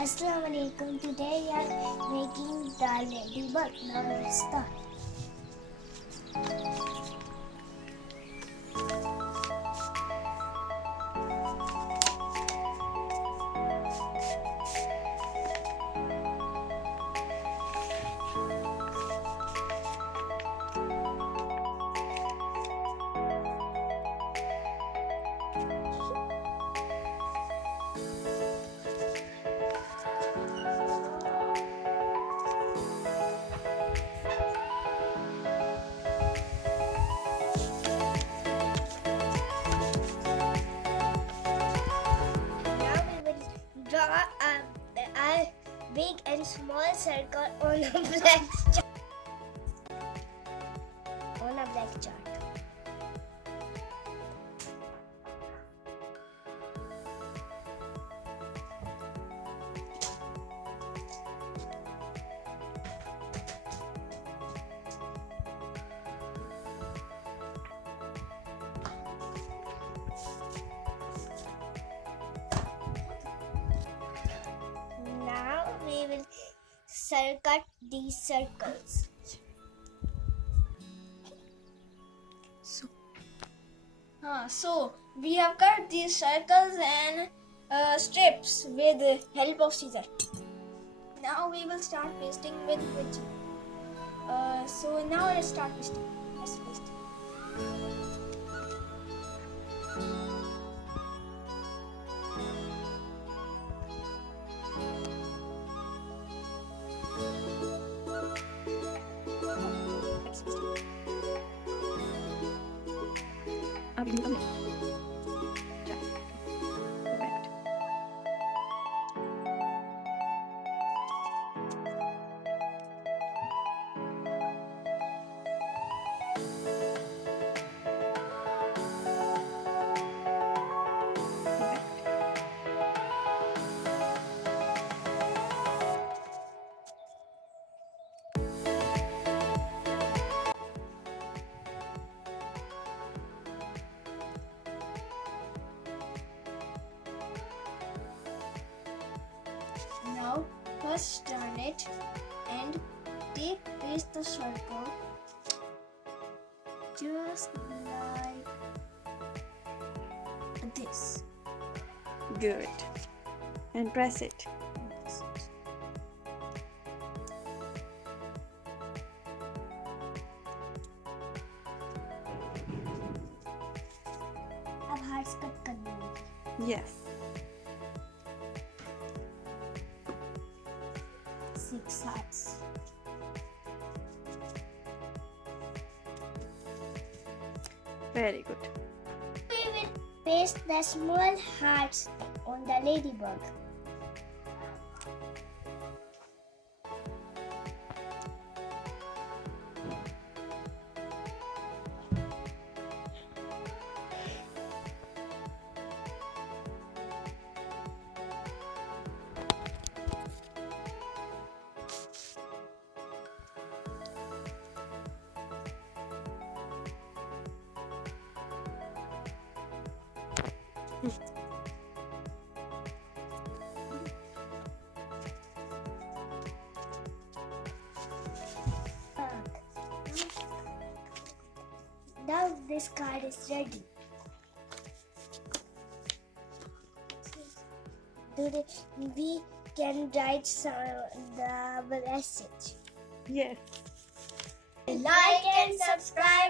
Assalamualaikum. Today we are making the ladybird. Now let's start. Draw a big and small circle on a black chart. Now we will cut these circles. So we have cut these circles and strips with the help of scissors. Now we will start pasting with which. So now let's start pasting. Let's paste. Now first turn it and paste the circle just like this. Good. And press it. अब hearts cut कर देंगे. Yes. 6 hearts. Very good. We will paste the small hearts on the ladybird. Now this card is ready. We can write the message. Yes. Like and subscribe